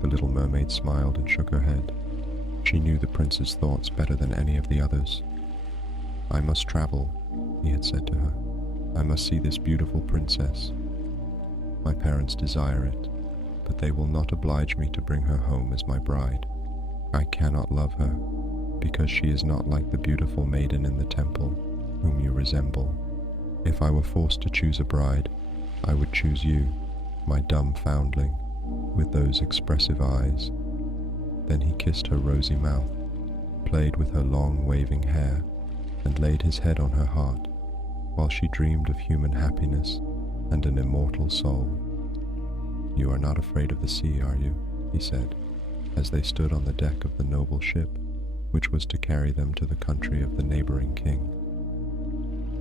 The little mermaid smiled and shook her head. She knew the prince's thoughts better than any of the others. I must travel, he had said to her. I must see this beautiful princess. My parents desire it, but they will not oblige me to bring her home as my bride. I cannot love her, because she is not like the beautiful maiden in the temple, whom you resemble. If I were forced to choose a bride, I would choose you, my dumb foundling, with those expressive eyes. Then he kissed her rosy mouth, played with her long waving hair, and laid his head on her heart, while she dreamed of human happiness and an immortal soul. You are not afraid of the sea, are you? He said, as they stood on the deck of the noble ship, which was to carry them to the country of the neighboring king.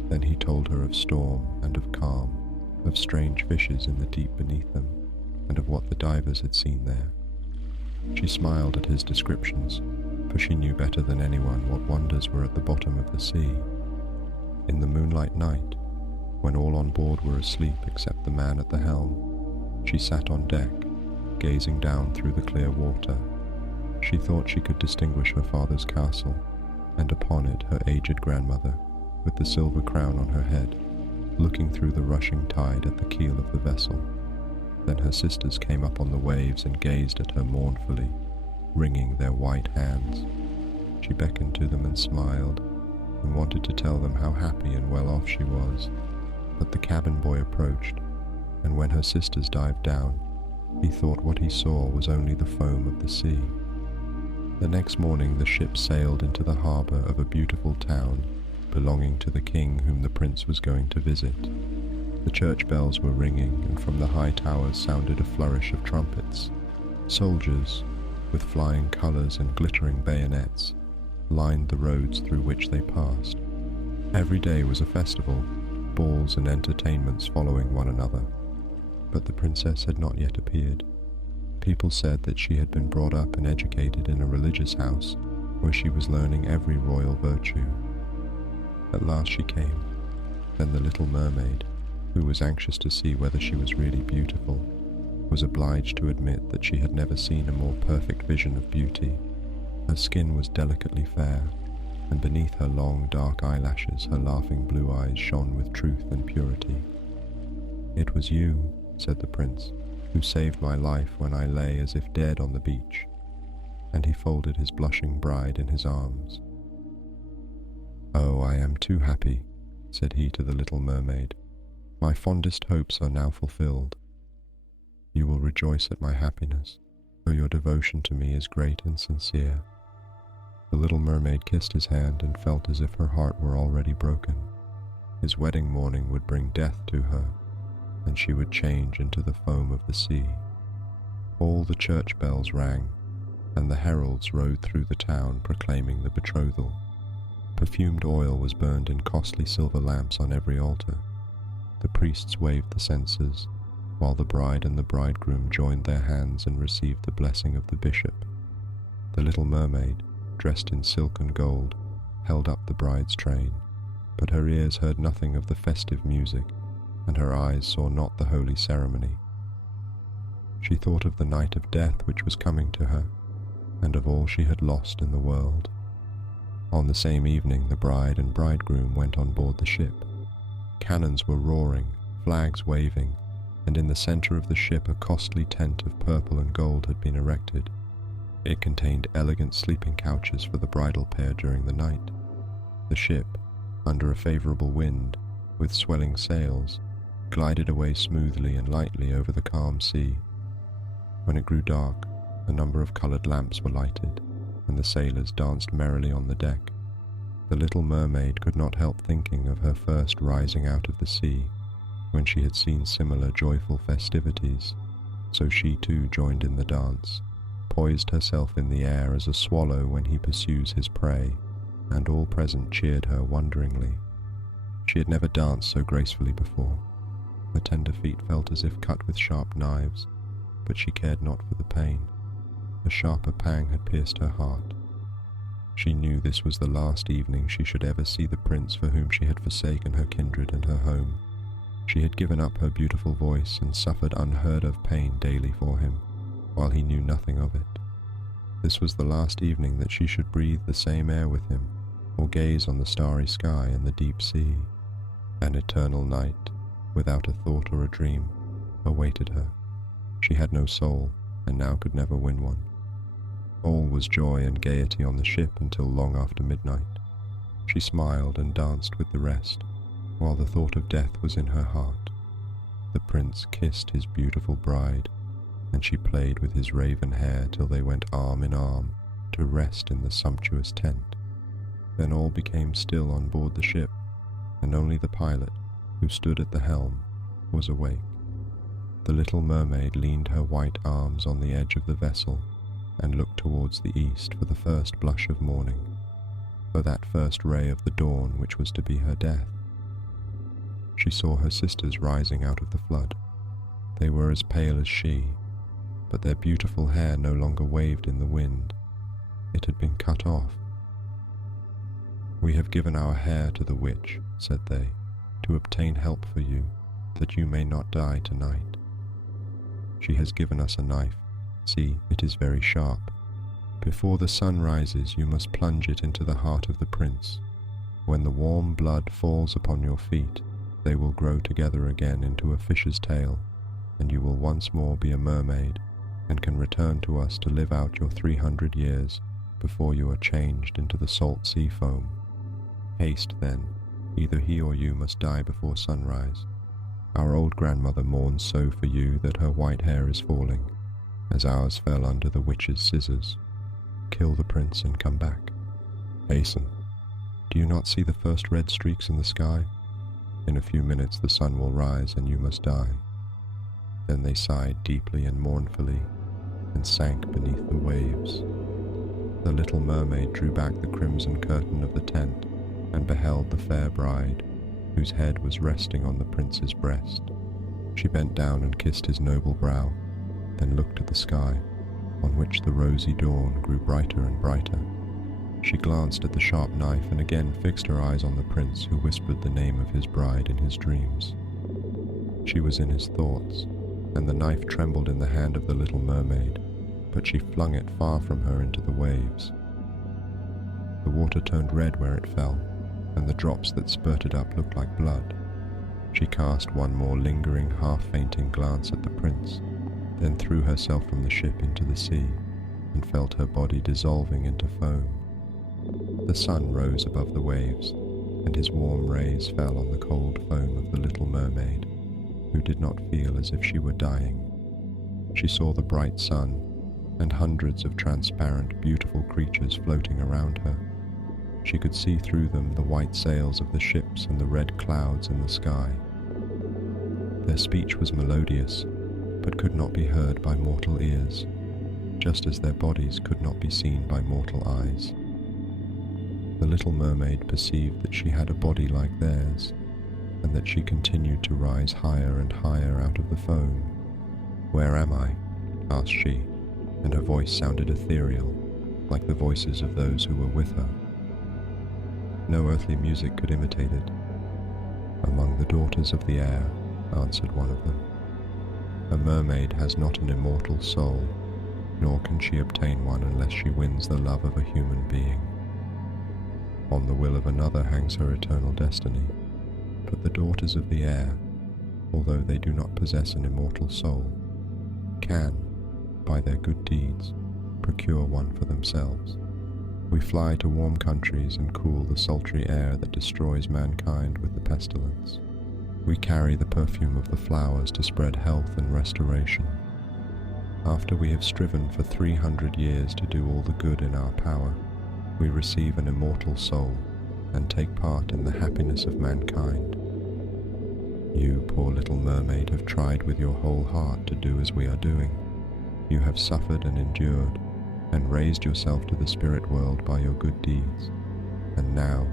Then he told her of storm and of calm, of strange fishes in the deep beneath them, and of what the divers had seen there. She smiled at his descriptions, for she knew better than anyone what wonders were at the bottom of the sea. In the moonlight night, when all on board were asleep except the man at the helm, she sat on deck, gazing down through the clear water. She thought she could distinguish her father's castle, and upon it her aged grandmother, with the silver crown on her head, looking through the rushing tide at the keel of the vessel. Then her sisters came up on the waves and gazed at her mournfully, wringing their white hands. She beckoned to them and smiled, and wanted to tell them how happy and well off she was. But the cabin boy approached, and when her sisters dived down, he thought what he saw was only the foam of the sea. The next morning the ship sailed into the harbour of a beautiful town belonging to the king whom the prince was going to visit. The church bells were ringing, and from the high towers sounded a flourish of trumpets. Soldiers, with flying colours and glittering bayonets, lined the roads through which they passed. Every day was a festival, balls and entertainments following one another. But the princess had not yet appeared. People said that she had been brought up and educated in a religious house where she was learning every royal virtue. At last she came. Then the Little Mermaid, who was anxious to see whether she was really beautiful, was obliged to admit that she had never seen a more perfect vision of beauty. Her skin was delicately fair, and beneath her long dark eyelashes her laughing blue eyes shone with truth and purity. "It was you," said the prince, "who saved my life when I lay as if dead on the beach," and he folded his blushing bride in his arms. "Oh, I am too happy," said he to the Little Mermaid. "My fondest hopes are now fulfilled. You will rejoice at my happiness, for your devotion to me is great and sincere." The Little Mermaid kissed his hand and felt as if her heart were already broken. His wedding morning would bring death to her, and she would change into the foam of the sea. All the church bells rang, and the heralds rode through the town proclaiming the betrothal. Perfumed oil was burned in costly silver lamps on every altar. The priests waved the censers, while the bride and the bridegroom joined their hands and received the blessing of the bishop. The Little Mermaid, dressed in silk and gold, held up the bride's train, but her ears heard nothing of the festive music, and her eyes saw not the holy ceremony. She thought of the night of death which was coming to her, and of all she had lost in the world. On the same evening the bride and bridegroom went on board the ship. Cannons were roaring, flags waving, and in the centre of the ship a costly tent of purple and gold had been erected. It contained elegant sleeping couches for the bridal pair during the night. The ship, under a favourable wind, with swelling sails, glided away smoothly and lightly over the calm sea. When it grew dark, a number of coloured lamps were lighted, and the sailors danced merrily on the deck. The Little Mermaid could not help thinking of her first rising out of the sea, when she had seen similar joyful festivities, so she too joined in the dance, poised herself in the air as a swallow when he pursues his prey, and all present cheered her wonderingly. She had never danced so gracefully before. Her tender feet felt as if cut with sharp knives, but she cared not for the pain. A sharper pang had pierced her heart. She knew this was the last evening she should ever see the prince for whom she had forsaken her kindred and her home. She had given up her beautiful voice and suffered unheard-of pain daily for him, while he knew nothing of it. This was the last evening that she should breathe the same air with him, or gaze on the starry sky and the deep sea. An eternal night, without a thought or a dream, awaited her. She had no soul, and now could never win one. All was joy and gaiety on the ship until long after midnight. She smiled and danced with the rest, while the thought of death was in her heart. The prince kissed his beautiful bride, and she played with his raven hair till they went arm in arm to rest in the sumptuous tent. Then all became still on board the ship, and only the pilot, who stood at the helm, was awake. The Little Mermaid leaned her white arms on the edge of the vessel and looked towards the east for the first blush of morning, for that first ray of the dawn which was to be her death. She saw her sisters rising out of the flood. They were as pale as she, but their beautiful hair no longer waved in the wind. It had been cut off. "We have given our hair to the witch," said they, "to obtain help for you, that you may not die tonight. She has given us a knife. See, it is very sharp. Before the sun rises, you must plunge it into the heart of the prince. When the warm blood falls upon your feet, they will grow together again into a fish's tail, and you will once more be a mermaid, and can return to us to live out your 300 years before you are changed into the salt sea foam. Haste, then, either he or you must die before sunrise. Our old grandmother mourns so for you that her white hair is falling, as ours fell under the witch's scissors. Kill the prince and come back. Hasten. Do you not see the first red streaks in the sky? In a few minutes the sun will rise and you must die. Then they sighed deeply and mournfully, and sank beneath the waves. The little mermaid drew back the crimson curtain of the tent, and beheld the fair bride, whose head was resting on the prince's breast. She bent down and kissed his noble brow, then looked at the sky, on which the rosy dawn grew brighter and brighter. She glanced at the sharp knife and again fixed her eyes on the prince, who whispered the name of his bride in his dreams. She was in his thoughts, and the knife trembled in the hand of the little mermaid, but she flung it far from her into the waves. The water turned red where it fell, and the drops that spurted up looked like blood. She cast one more lingering, half-fainting glance at the prince, then threw herself from the ship into the sea, and felt her body dissolving into foam. The sun rose above the waves, and his warm rays fell on the cold foam of the little mermaid, who did not feel as if she were dying. She saw the bright sun, and hundreds of transparent, beautiful creatures floating around her. She could see through them the white sails of the ships and the red clouds in the sky. Their speech was melodious, but could not be heard by mortal ears, just as their bodies could not be seen by mortal eyes. The little mermaid perceived that she had a body like theirs, and that she continued to rise higher and higher out of the foam. "Where am I?" asked she, and her voice sounded ethereal, like the voices of those who were with her. No earthly music could imitate it. "Among the daughters of the air," answered one of them. "A mermaid has not an immortal soul, nor can she obtain one unless she wins the love of a human being. On the will of another hangs her eternal destiny, but the daughters of the air, although they do not possess an immortal soul, can, by their good deeds, procure one for themselves. We fly to warm countries and cool the sultry air that destroys mankind with the pestilence. We carry the perfume of the flowers to spread health and restoration. After we have striven for 300 years to do all the good in our power, we receive an immortal soul and take part in the happiness of mankind. You, poor little mermaid, have tried with your whole heart to do as we are doing. You have suffered and endured, and raised yourself to the spirit world by your good deeds, and now,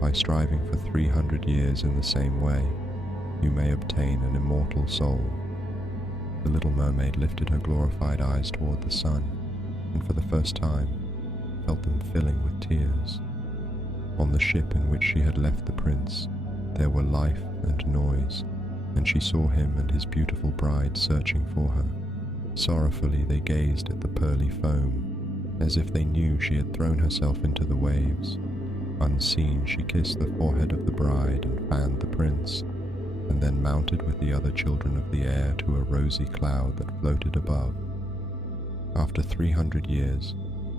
by striving for 300 years in the same way, you may obtain an immortal soul." The little mermaid lifted her glorified eyes toward the sun, and for the first time felt them filling with tears. On the ship in which she had left the prince, there were life and noise, and she saw him and his beautiful bride searching for her. Sorrowfully they gazed at the pearly foam, as if they knew she had thrown herself into the waves. Unseen, she kissed the forehead of the bride and fanned the prince, and then mounted with the other children of the air to a rosy cloud that floated above. "After 300 years,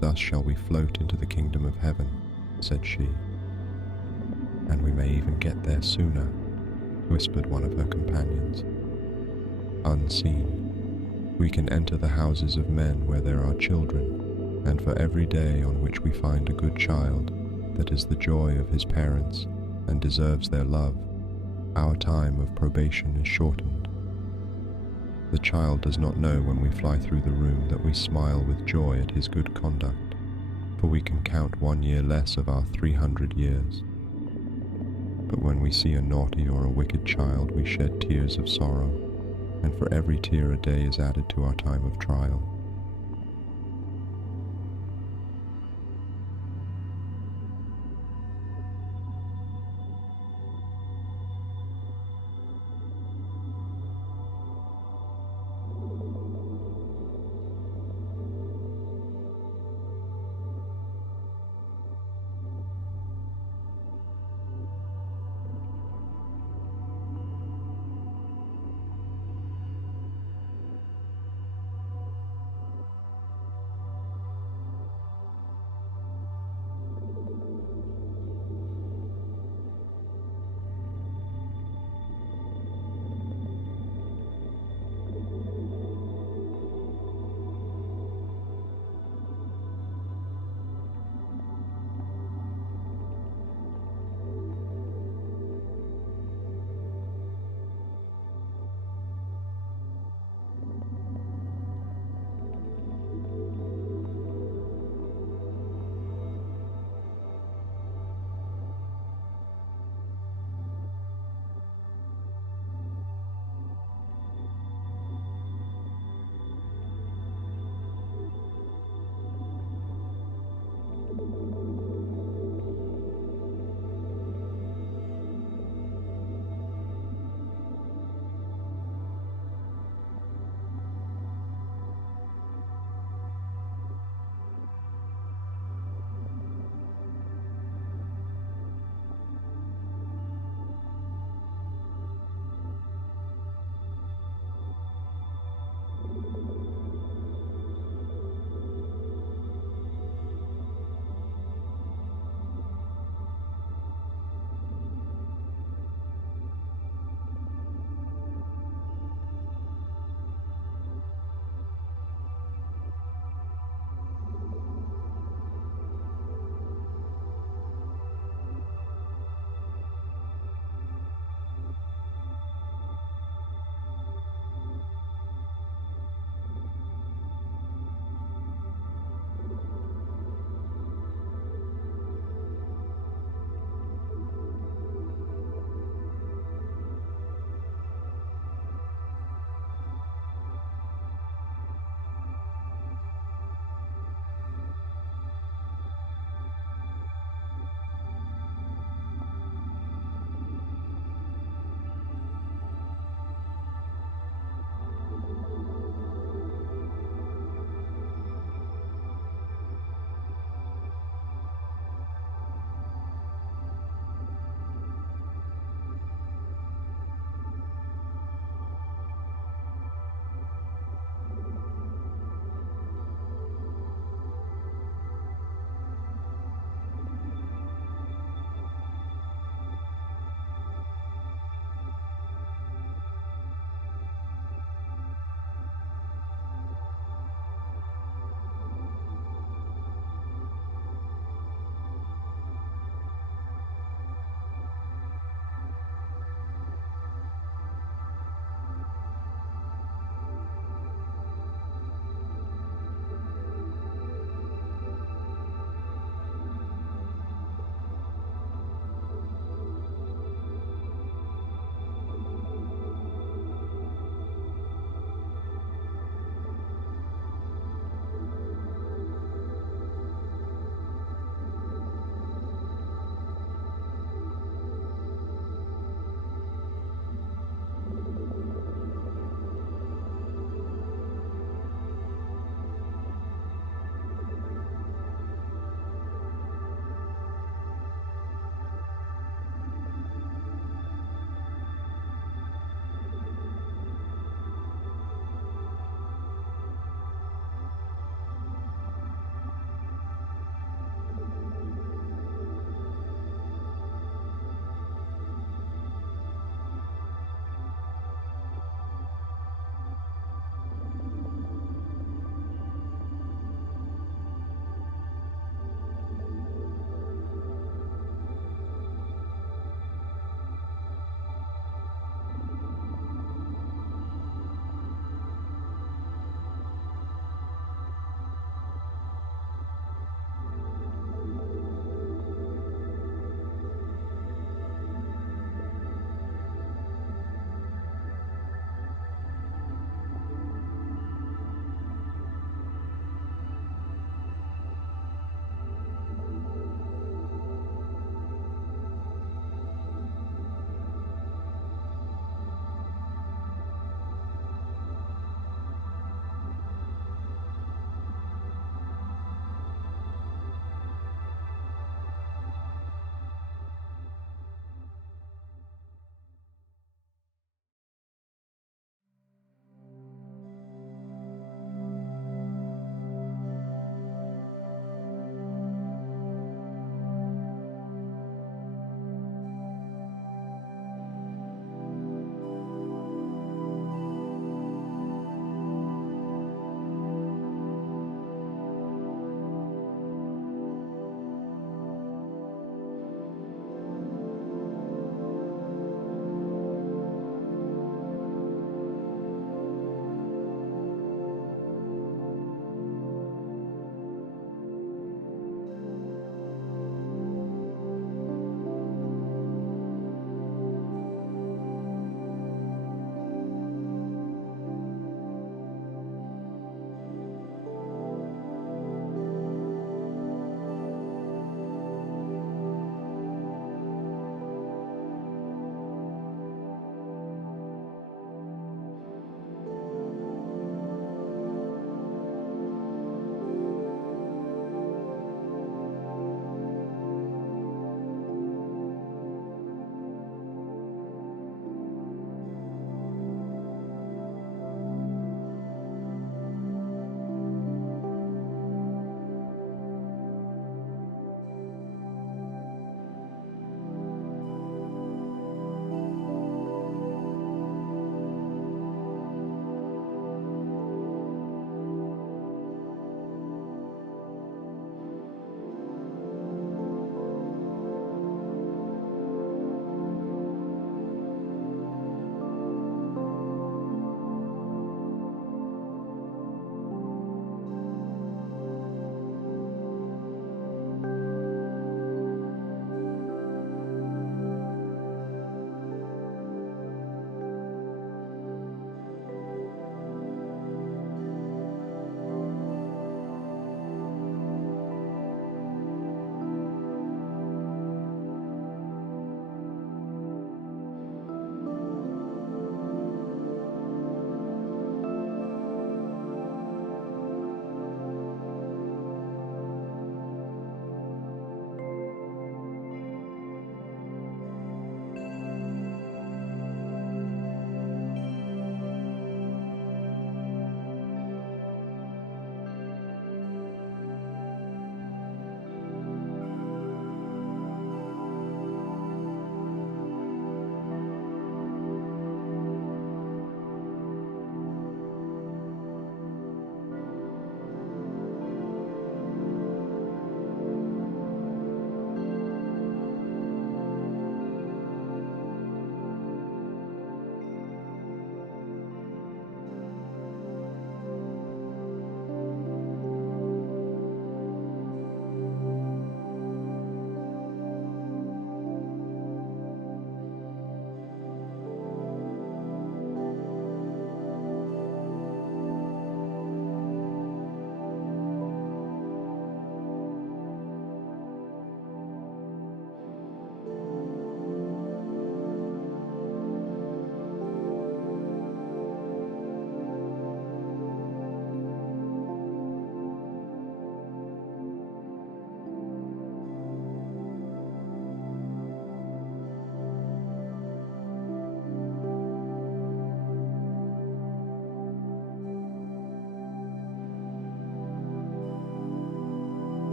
thus shall we float into the kingdom of heaven," said she. "And we may even get there sooner," whispered one of her companions. "Unseen, we can enter the houses of men where there are children, and for every day on which we find a good child that is the joy of his parents and deserves their love, our time of probation is shortened. The child does not know when we fly through the room that we smile with joy at his good conduct, for we can count 1 year less of our 300 years. But when we see a naughty or a wicked child, we shed tears of sorrow, and for every tear a day is added to our time of trial.